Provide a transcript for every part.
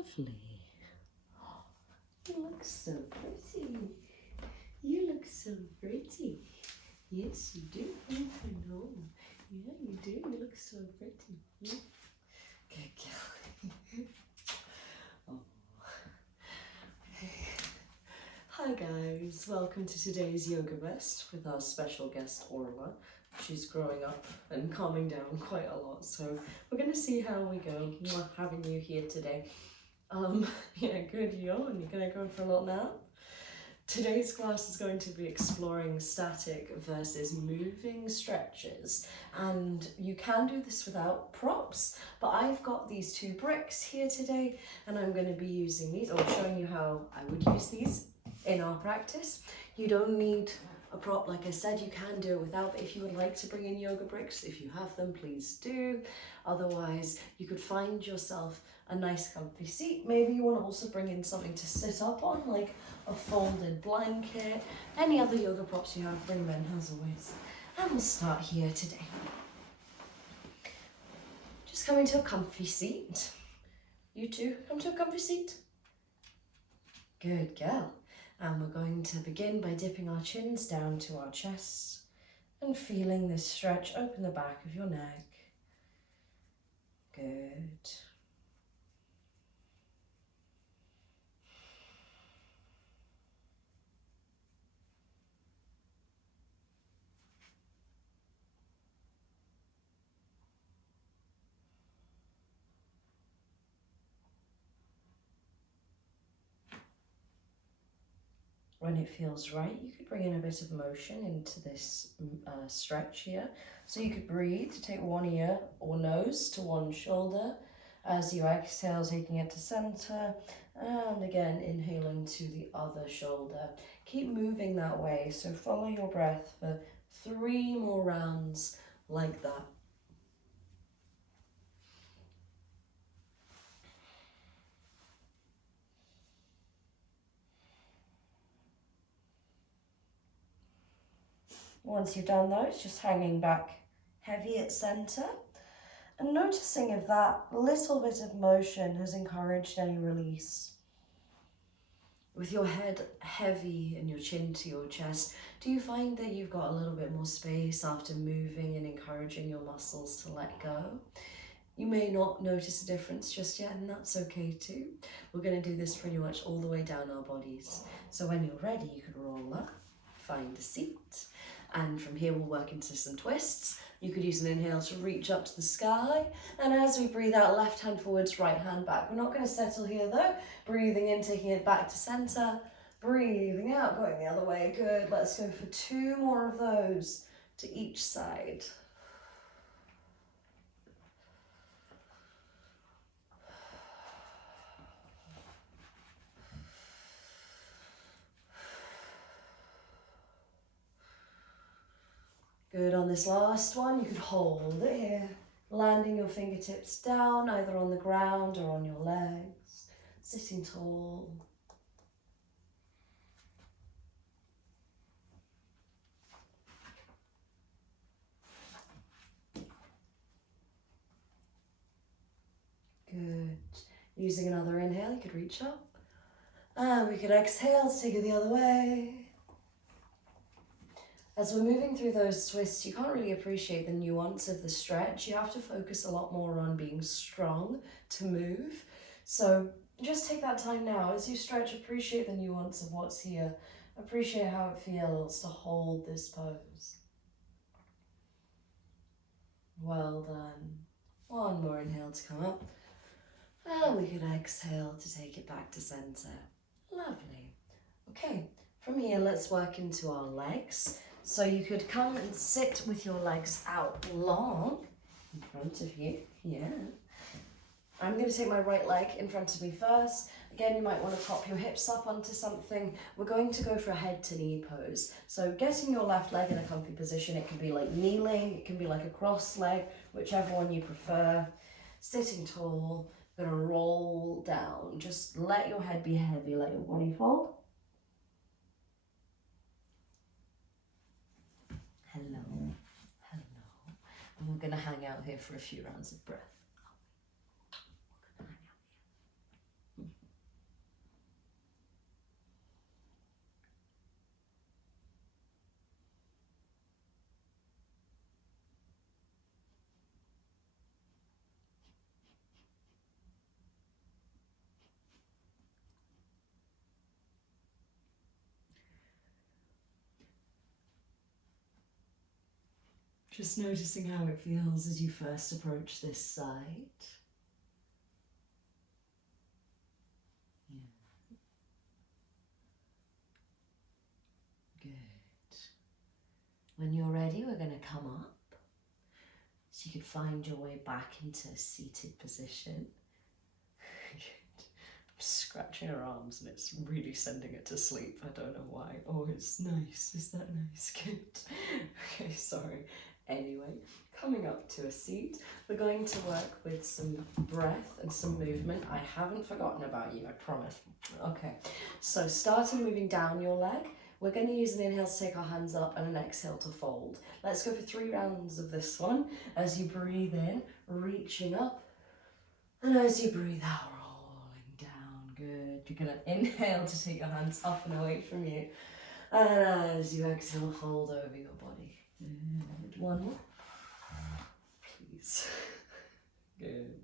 Lovely. You look so pretty. You look so pretty. Yes, you do. I know. Yeah, you do. You look so pretty. Yeah. Good girl. Oh. Hi guys, welcome to today's Yoga Best with our special guest Orla. She's growing up and calming down quite a lot, so we're going to see how we go having you here today. Yeah, good yawn. You're going to go for a little nap? Today's class is going to be exploring static versus moving stretches, and you can do this without props, but I've got these two bricks here today and I'm going to be using these, or showing you how I would use these in our practice. You don't need a prop, like I said, you can do it without, but if you would like to bring in yoga bricks, if you have them, please do. Otherwise, you could find yourself a nice comfy seat. Maybe you want to also bring in something to sit up on, like a folded blanket. Any other yoga props you have, bring them in as always. And we'll start here today. Just coming to a comfy seat. You too, come to a comfy seat. Good girl. And we're going to begin by dipping our chins down to our chests and feeling this stretch open the back of your neck. Good. When it feels right, you could bring in a bit of motion into this stretch here. So you could breathe, take one ear or nose to one shoulder as you exhale, taking it to center, and again inhaling to the other shoulder. Keep moving that way, so follow your breath for 3 more rounds like that. Once you've done those, just hanging back heavy at center and noticing if that little bit of motion has encouraged any release. With your head heavy and your chin to your chest, do you find that you've got a little bit more space after moving and encouraging your muscles to let go? You may not notice a difference just yet, and that's okay too. We're going to do this pretty much all the way down our bodies. So when you're ready, you can roll up, find a seat, and from here we'll work into some twists. You could use an inhale to reach up to the sky, and as we breathe out, left hand forwards, right hand back. We're not going to settle here though. Breathing in, taking it back to center. Breathing out, going the other way. Good. Let's go for 2 more of those to each side. Good, on this last one, you could hold it here, landing your fingertips down, either on the ground or on your legs, sitting tall. Good. Using another inhale, you could reach up. And we could exhale to take it the other way. As we're moving through those twists, you can't really appreciate the nuance of the stretch. You have to focus a lot more on being strong to move. So just take that time now. As you stretch, appreciate the nuance of what's here. Appreciate how it feels to hold this pose. Well done. One more inhale to come up. And we can exhale to take it back to center. Lovely. Okay, from here, let's work into our legs. So you could come and sit with your legs out long in front of you. Yeah. I'm going to take my right leg in front of me first. Again, you might want to pop your hips up onto something. We're going to go for a head to knee pose. So getting your left leg in a comfy position, it can be like kneeling, it can be like a cross leg, whichever one you prefer. Sitting tall, gonna roll down. Just let your head be heavy, let your body fold. Hello, hello. And we're gonna hang out here for a few rounds of breath. Just noticing how it feels as you first approach this side. Yeah. Good. When you're ready, we're going to come up. So you could find your way back into a seated position. I'm scratching her arms and it's really sending it to sleep. I don't know why. Oh, it's nice. Is that nice? Good. Okay, sorry. Anyway, coming up to a seat, we're going to work with some breath and some movement. I haven't forgotten about you, I promise. Okay, so starting moving down your leg, we're going to use an inhale to take our hands up and an exhale to fold. Let's go for 3 rounds of this one. As you breathe in, reaching up, and as you breathe out, rolling down. Good. You're going to inhale to take your hands up and away from you, and as you exhale, fold over your body. Good. One more, please. Good.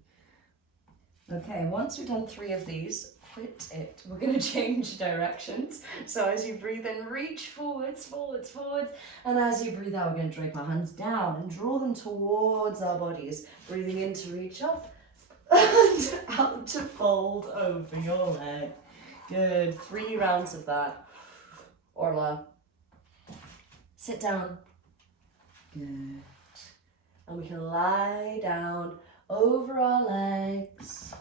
Okay, once we've done 3 of these, quit it. We're going to change directions. So as you breathe in, reach forwards, forwards, forwards. And as you breathe out, we're going to drape our hands down and draw them towards our bodies. Breathing in to reach up and out to fold over your leg. Good. 3 rounds of that. Orla, sit down. Good. And we can lie down over our legs.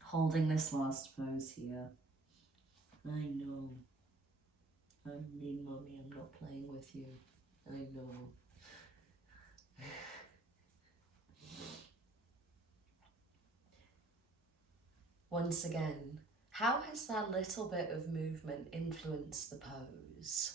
Holding this last pose here. I know. I'm mean, mommy. I'm not playing with you. I know. Once again, how has that little bit of movement influenced the pose?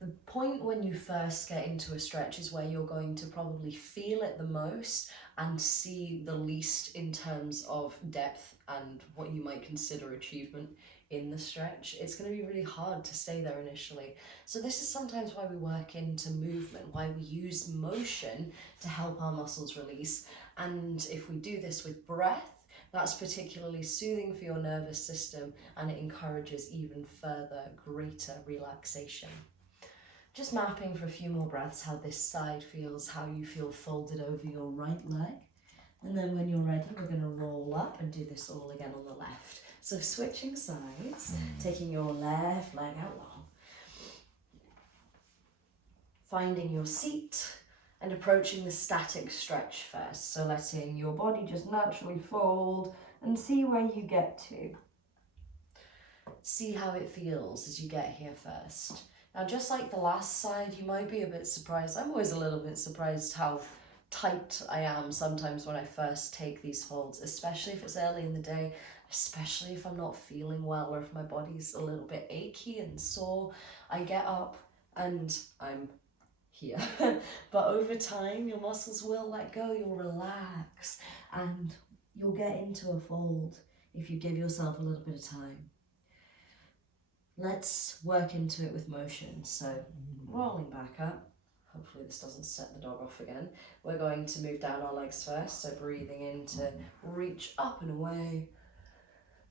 The point when you first get into a stretch is where you're going to probably feel it the most and see the least in terms of depth and what you might consider achievement in the stretch. It's going to be really hard to stay there initially. So this is sometimes why we work into movement, why we use motion to help our muscles release. And if we do this with breath, that's particularly soothing for your nervous system, and it encourages even further, greater relaxation. Just mapping for a few more breaths how this side feels, how you feel folded over your right leg. And then when you're ready, we're going to roll up and do this all again on the left. So switching sides, taking your left leg out long. Finding your seat and approaching the static stretch first. So letting your body just naturally fold and see where you get to. See how it feels as you get here first. Now, just like the last side, you might be a bit surprised. I'm always a little bit surprised how tight I am sometimes when I first take these folds, especially if it's early in the day, especially if I'm not feeling well or if my body's a little bit achy and sore. I get up and I'm here. But over time, your muscles will let go, you'll relax, and you'll get into a fold if you give yourself a little bit of time. Let's work into it with motion. So rolling back up. Hopefully this doesn't set the dog off again. We're going to move down our legs first. So breathing in to reach up and away.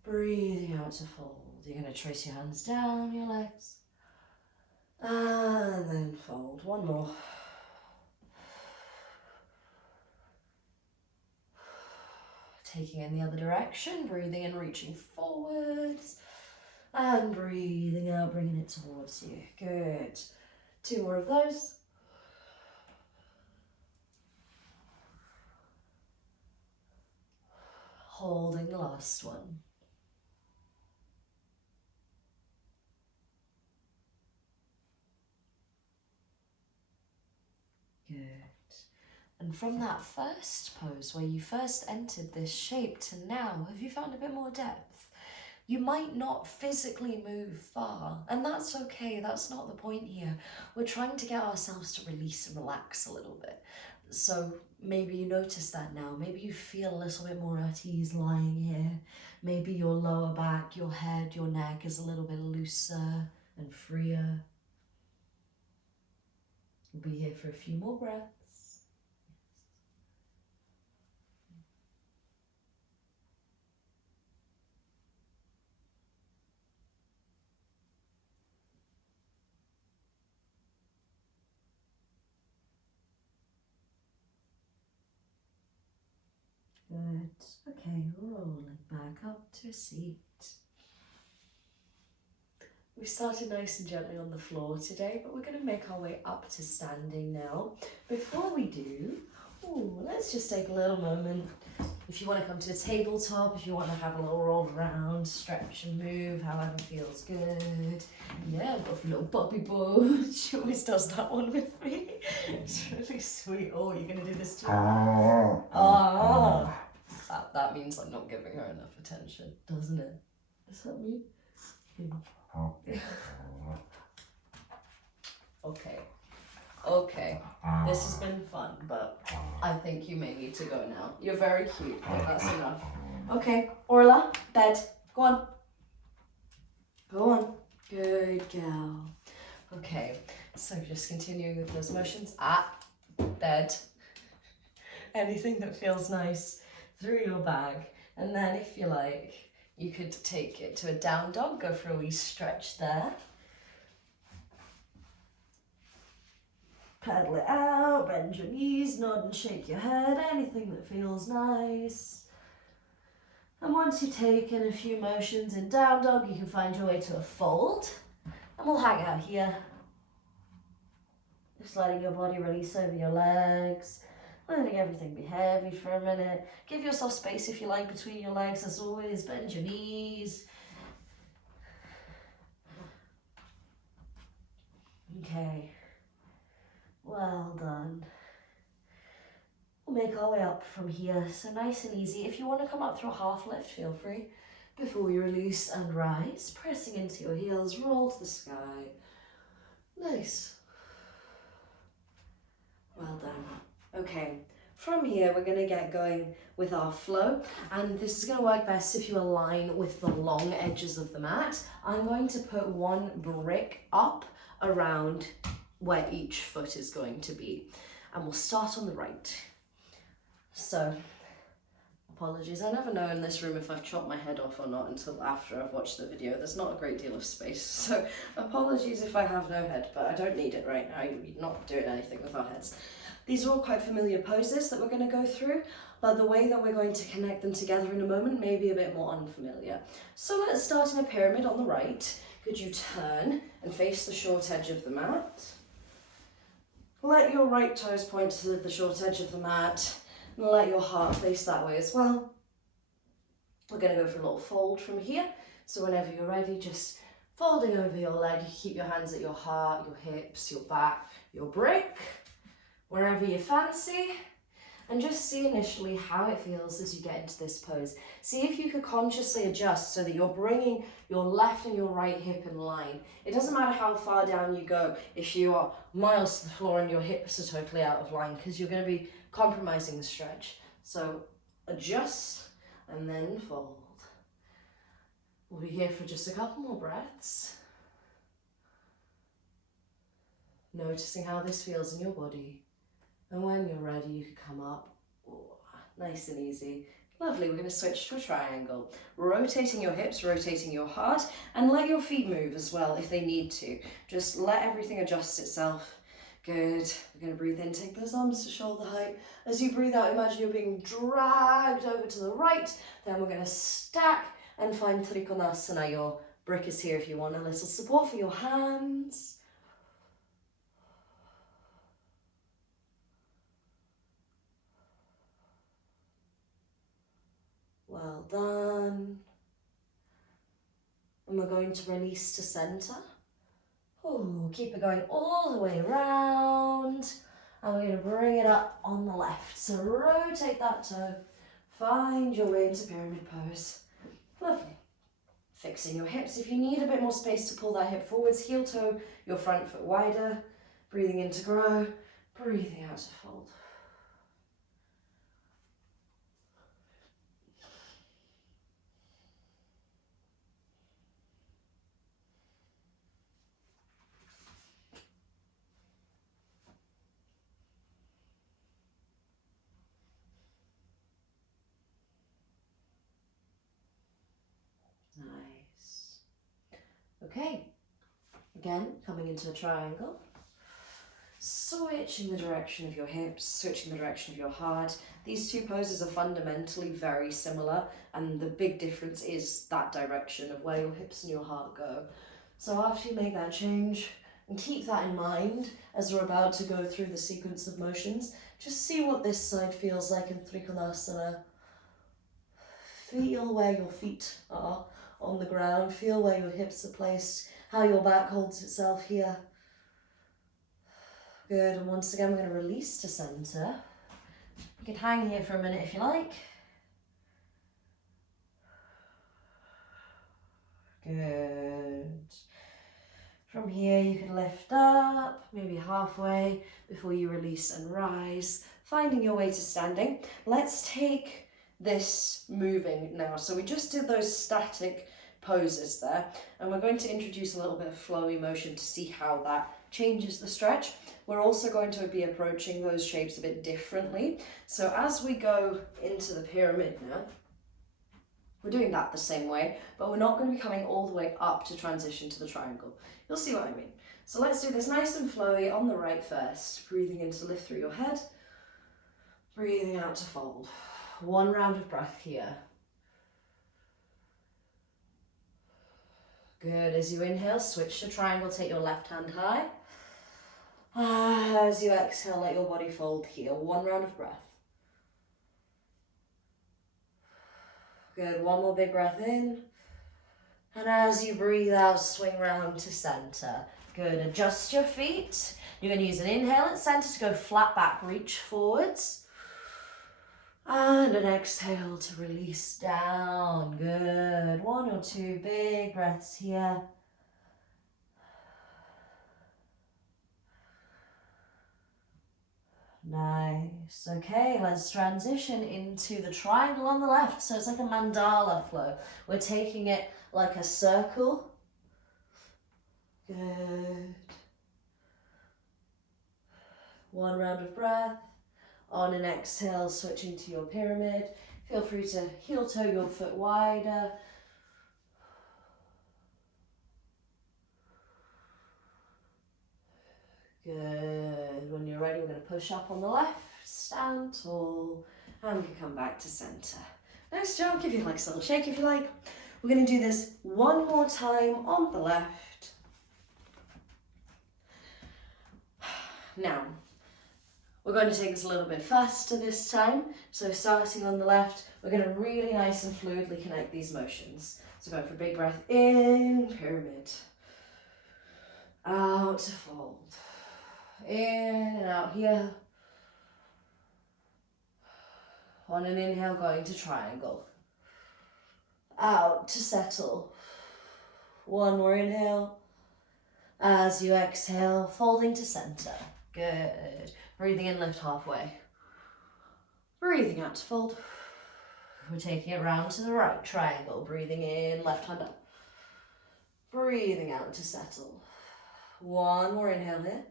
Breathing out to fold. You're going to trace your hands down your legs. And then fold. One more. Taking in the other direction. Breathing in, reaching forwards. And breathing out, bringing it towards you. Good. 2 more of those. Holding the last one. Good. And from that first pose where you first entered this shape to now, have you found a bit more depth? You might not physically move far, and that's okay, that's not the point here. We're trying to get ourselves to release and relax a little bit. So maybe you notice that now, maybe you feel a little bit more at ease lying here. Maybe your lower back, your head, your neck is a little bit looser and freer. We'll be here for a few more breaths. Good. Okay, rolling back up to a seat. We started nice and gently on the floor today, but we're going to make our way up to standing now. Before we do, let's just take a little moment. If you want to come to a tabletop, if you want to have a little roll around, stretch and move, however feels good. Yeah, I've got a little puppy boy. She always does that one with me. It's really sweet. Oh, you're going to do this too? That means I'm not giving her enough attention, doesn't it? Does that mean? Okay. This has been fun, but I think you may need to go now. You're very cute, but that's enough. Okay, Orla, bed. Go on. Go on. Good girl. Okay, so just continuing with those motions. Bed. Anything that feels nice through your bag. And then if you like, you could take it to a down dog, go for a wee stretch there. Pedal it out, bend your knees, nod and shake your head, anything that feels nice. And once you've taken a few motions in down dog, you can find your way to a fold. And we'll hang out here. Just letting your body release over your legs. Letting everything be heavy for a minute. Give yourself space if you like between your legs as always. Bend your knees. Okay. Well done. We'll make our way up from here, so nice and easy. If you want to come up through a half lift, feel free. Before we release and rise, pressing into your heels, roll to the sky. Nice. Well done. Okay, from here we're going to get going with our flow, and this is going to work best if you align with the long edges of the mat. I'm going to put one brick up around where each foot is going to be, and we'll start on the right. So, apologies, I never know in this room if I've chopped my head off or not until after I've watched the video. There's not a great deal of space, so apologies if I have no head, but I don't need it right now. We're not doing anything with our heads. These are all quite familiar poses that we're going to go through, but the way that we're going to connect them together in a moment may be a bit more unfamiliar. So let's start in a pyramid on the right. Could you turn and face the short edge of the mat? Let your right toes point to the short edge of the mat. And let your heart face that way as well. We're going to go for a little fold from here. So whenever you're ready, just folding over your leg. You keep your hands at your heart, your hips, your back, your brick, wherever you fancy. And just see initially how it feels as you get into this pose. See if you could consciously adjust so that you're bringing your left and your right hip in line. It doesn't matter how far down you go if you are miles to the floor and your hips are totally out of line, because you're going to be compromising the stretch. So adjust and then fold. We'll be here for just a couple more breaths. Noticing how this feels in your body. And when you're ready, you can come up. Nice and easy. Lovely, we're going to switch to a triangle. Rotating your hips, rotating your heart, and let your feet move as well if they need to. Just let everything adjust itself. Good. We're going to breathe in, take those arms to shoulder height. As you breathe out, imagine you're being dragged over to the right. Then we're going to stack and find Trikonasana. Your brick is here if you want a little support for your hands. Well done. And we're going to release to center. Oh, keep it going all the way around. And we're going to bring it up on the left. So rotate that toe. Find your way into pyramid pose. Lovely. Fixing your hips. If you need a bit more space to pull that hip forwards, heel toe your front foot wider. Breathing in to grow. Breathing out to fold. Nice. Okay, again, coming into a triangle. switching the direction of your hips, switching the direction of your heart. These two poses are fundamentally very similar, and the big difference is that direction of where your hips and your heart go. So after you make that change, and keep that in mind as we're about to go through the sequence of motions, just see what this side feels like in Trikonasana. Feel where your feet are on the ground, feel where your hips are placed, how your back holds itself here. Good, and once again we're going to release to center. You can hang here for a minute if you like. Good. From here you can lift up, maybe halfway before you release and rise, finding your way to standing. Let's take this moving now. So we just did those static poses there, and we're going to introduce a little bit of flowy motion to see how that changes the stretch. We're also going to be approaching those shapes a bit differently. So as we go into the pyramid now, we're doing that the same way, but we're not going to be coming all the way up to transition to the triangle. You'll see what I mean. So let's do this nice and flowy on the right first. Breathing in to lift through your head. Breathing out to fold. One round of breath here. Good. As you inhale, switch to triangle, take your left hand high. As you exhale, let your body fold here. One round of breath. Good. One more big breath in. And as you breathe out, swing round to center. Good. Adjust your feet. You're going to use an inhale at center to go flat back, reach forwards. And an exhale to release down. Good. One or two big breaths here. Nice. Okay, let's transition into the triangle on the left. So it's like a mandala flow. We're taking it like a circle. Good. One round of breath. On an exhale, switching to your pyramid. Feel free to heel toe your foot wider. Good. When you're ready, we're going to push up on the left, stand tall, and we can come back to center. Nice job. Give your legs a little shake if you like. We're going to do this one more time on the left. Now, we're going to take this a little bit faster this time. So starting on the left, we're going to really nice and fluidly connect these motions. So going for a big breath in, pyramid. Out to fold. In and out here. On an inhale, going to triangle. Out to settle. One more inhale. As you exhale, folding to center. Good. Breathing in, lift halfway. Breathing out to fold. We're taking it round to the right, triangle. Breathing in, left hand up. Breathing out to settle. One more inhale here.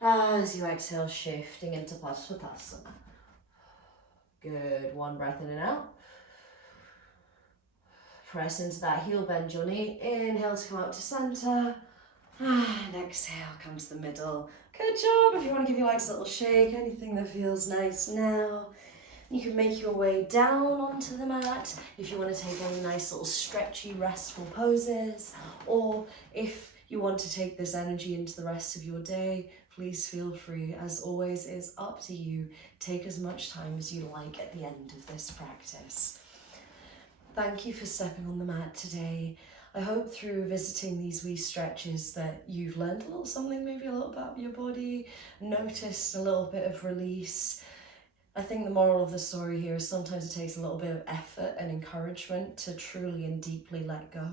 As you exhale, shifting into Parsvatasana. Good. One breath in and out. Press into that heel, bend your knee. Inhale to come out to center. And exhale, come to the middle. Good job. If you want to give your legs a little shake, anything that feels nice now. You can make your way down onto the mat if you want to take any nice little stretchy, restful poses. Or if you want to take this energy into the rest of your day, please feel free. As always, it's up to you. Take as much time as you like at the end of this practice. Thank you for stepping on the mat today. I hope through visiting these wee stretches that you've learned a little something, maybe a little about your body, noticed a little bit of release. I think the moral of the story here is sometimes it takes a little bit of effort and encouragement to truly and deeply let go.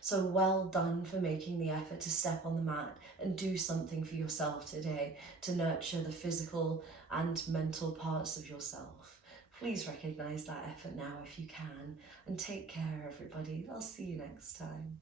So well done for making the effort to step on the mat and do something for yourself today to nurture the physical and mental parts of yourself. Please recognise that effort now if you can, and take care, everybody. I'll see you next time.